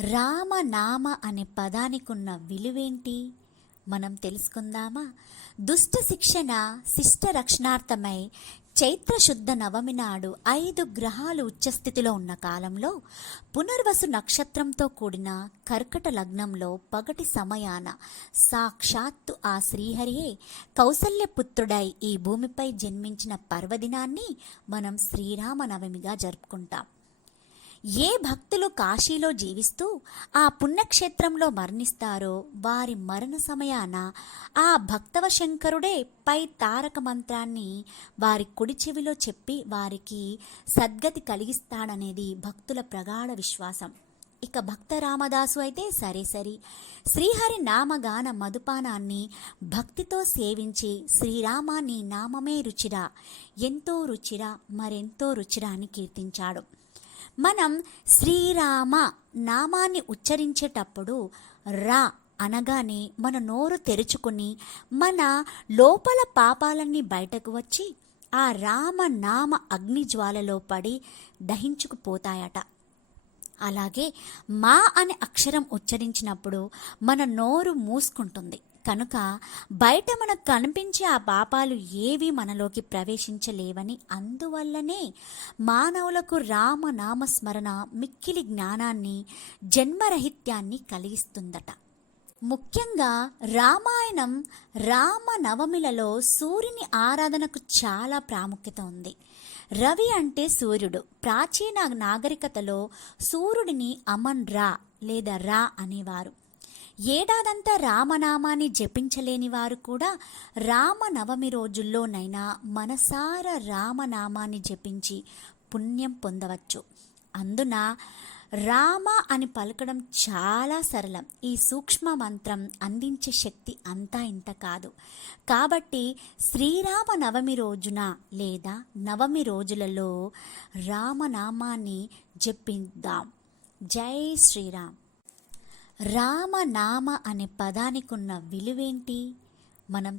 రామనామ అనే పదానికున్న విలువేంటి? మనం తెలుసుకుందామా? దుష్ట శిక్షణ శిష్ట రక్షణార్థమై చైత్ర శుద్ధ నవమి నాడు ఐదు గ్రహాలు ఉచ్చస్థితిలో ఉన్న కాలంలో పునర్వసు నక్షత్రంతో కూడిన కర్కట లగ్నంలో పగటి సమయాన సాక్షాత్తు ఆ శ్రీహరియే కౌసల్యపుత్రుడై ఈ భూమిపై జన్మించిన పర్వదినాన్ని మనం శ్రీరామనవమిగా జరుపుకుంటాం. ఏ భక్తులు కాశీలో జీవిస్తూ ఆ పుణ్యక్షేత్రంలో మరణిస్తారో వారి మరణ సమయాన ఆ భక్తవ శంకరుడే పై తారక మంత్రాన్ని వారి కుడి చెవిలో చెప్పి వారికి సద్గతి కలిగిస్తాడనేది భక్తుల ప్రగాఢ విశ్వాసం. ఇక భక్త రామదాసు అయితే సరే సరి. శ్రీహరి నామగాన మధుపానాన్ని భక్తితో సేవించి శ్రీరామ నీ నామమే రుచిరా ఎంతో రుచిరా మరెంతో రుచిరా అని కీర్తించాడు. మనం శ్రీరామ నామాన్ని ఉచ్చరించేటప్పుడు రా అనగానే మన నోరు తెరుచుకుని మన లోపల పాపాలన్నీ బయటకు వచ్చి ఆ రామ నామ అగ్ని అగ్నిజ్వాలలో పడి దహించుకుపోతాయట. అలాగే మా అనే అక్షరం ఉచ్చరించినప్పుడు మన నోరు మూసుకుంటుంది. కనుక బయట మనకు కనిపించే ఆ పాపాలు ఏవి మనలోకి ప్రవేశించలేవని అందువల్లనే మానవులకు రామనామస్మరణ మిక్కిలి జ్ఞానాన్ని జన్మరహిత్యాన్ని కలిగిస్తుందట. ముఖ్యంగా రామాయణం రామనవమిలలో సూర్యుని ఆరాధనకు చాలా ప్రాముఖ్యత ఉంది. రవి అంటే సూర్యుడు. ప్రాచీన నాగరికతలో సూర్యుడిని అమన్ రా లేదా రా అనేవారు. ఏడాదంతా రామనామాన్ని జపించలేని వారు కూడా రామనవమి రోజుల్లోనైనా మనసార రామనామాన్ని జపించి పుణ్యం పొందవచ్చు. అందున రామ అని పలకడం చాలా సరళం. ఈ సూక్ష్మ మంత్రం అందించే శక్తి అంతా ఇంత కాదు. కాబట్టి శ్రీరామ నవమి రోజున లేదా నవమి రోజులలో రామనామాన్ని జపిద్దాం జై శ్రీరామ్. రామనామ అనే పదానికున్న విలువేంటి? మనం